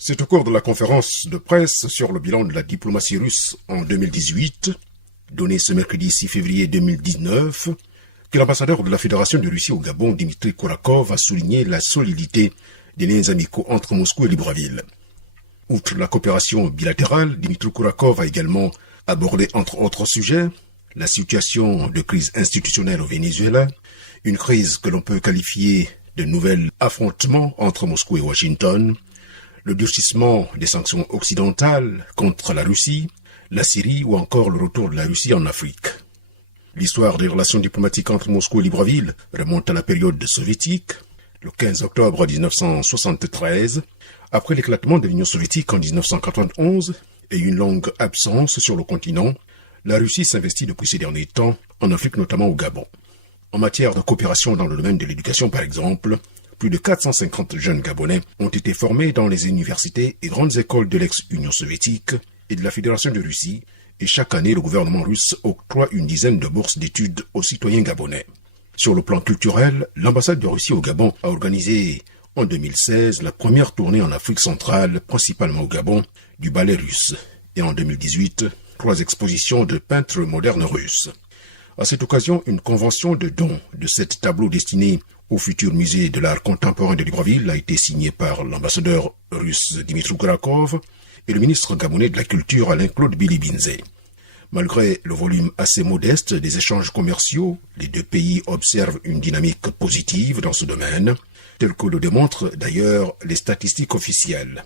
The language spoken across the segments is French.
C'est au cours de la conférence de presse sur le bilan de la diplomatie russe en 2018, donnée ce mercredi 6 février 2019, que l'ambassadeur de la Fédération de Russie au Gabon, Dmitry Kurakov, a souligné la solidité des liens amicaux entre Moscou et Libreville. Outre la coopération bilatérale, Dmitry Kurakov a également abordé, entre autres sujets, la situation de crise institutionnelle au Venezuela, une crise que l'on peut qualifier de nouvel affrontement entre Moscou et Washington, le durcissement des sanctions occidentales contre la Russie, la Syrie ou encore le retour de la Russie en Afrique. L'histoire des relations diplomatiques entre Moscou et Libreville remonte à la période soviétique, le 15 octobre 1973, après l'éclatement de l'Union soviétique en 1991 et une longue absence sur le continent, la Russie s'investit depuis ces derniers temps en Afrique, notamment au Gabon. En matière de coopération dans le domaine de l'éducation, par exemple, plus de 450 jeunes Gabonais ont été formés dans les universités et grandes écoles de l'ex-Union soviétique et de la Fédération de Russie, et chaque année, le gouvernement russe octroie une dizaine de bourses d'études aux citoyens gabonais. Sur le plan culturel, l'ambassade de Russie au Gabon a organisé en 2016 la première tournée en Afrique centrale, principalement au Gabon, du ballet russe, et en 2018, 3 expositions de peintres modernes russes. À cette occasion, une convention de don de 7 tableaux destinés au futur musée de l'art contemporain de Libreville a été signée par l'ambassadeur russe Dmitry Kurakov et le ministre gabonais de la Culture Alain-Claude Bilibinze. Malgré le volume assez modeste des échanges commerciaux, les deux pays observent une dynamique positive dans ce domaine, tel que le démontrent d'ailleurs les statistiques officielles.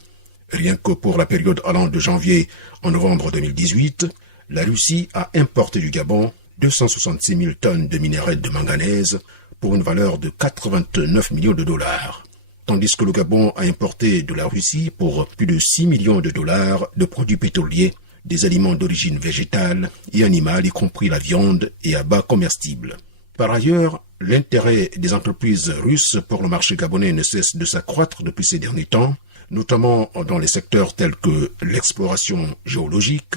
Rien que pour la période allant de janvier à novembre 2018, la Russie a importé du Gabon 266 000 tonnes de minerais de manganèse pour une valeur de 89 millions de dollars, tandis que le Gabon a importé de la Russie pour plus de 6 millions de dollars de produits pétroliers, des aliments d'origine végétale et animale, y compris la viande et abats comestibles. Par ailleurs, l'intérêt des entreprises russes pour le marché gabonais ne cesse de s'accroître depuis ces derniers temps, notamment dans les secteurs tels que l'exploration géologique,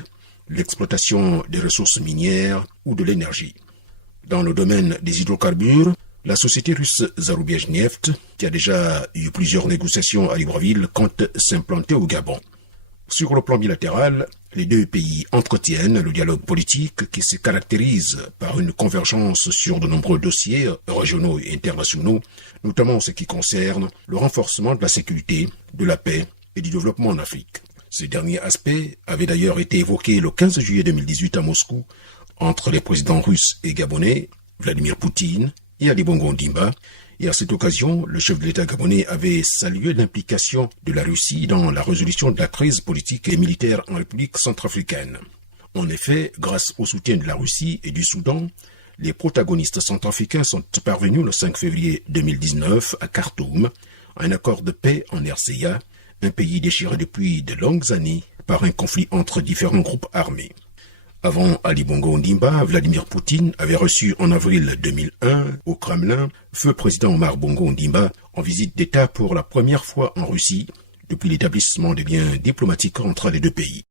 l'exploitation des ressources minières ou de l'énergie. Dans le domaine des hydrocarbures, la société russe Zarubezhneft, qui a déjà eu plusieurs négociations à Libreville, compte s'implanter au Gabon. Sur le plan bilatéral, les deux pays entretiennent le dialogue politique qui se caractérise par une convergence sur de nombreux dossiers régionaux et internationaux, notamment en ce qui concerne le renforcement de la sécurité, de la paix et du développement en Afrique. Ce dernier aspect avait d'ailleurs été évoqué le 15 juillet 2018 à Moscou entre les présidents russes et gabonais, Vladimir Poutine et Ali Bongo Ondimba, et à cette occasion, le chef de l'État gabonais avait salué l'implication de la Russie dans la résolution de la crise politique et militaire en République centrafricaine. En effet, grâce au soutien de la Russie et du Soudan, les protagonistes centrafricains sont parvenus le 5 février 2019 à Khartoum à un accord de paix en RCA, un pays déchiré depuis de longues années par un conflit entre différents groupes armés. Avant Ali Bongo Ondimba, Vladimir Poutine avait reçu en avril 2001 au Kremlin feu président Omar Bongo Ondimba en visite d'État pour la première fois en Russie depuis l'établissement des liens diplomatiques entre les deux pays.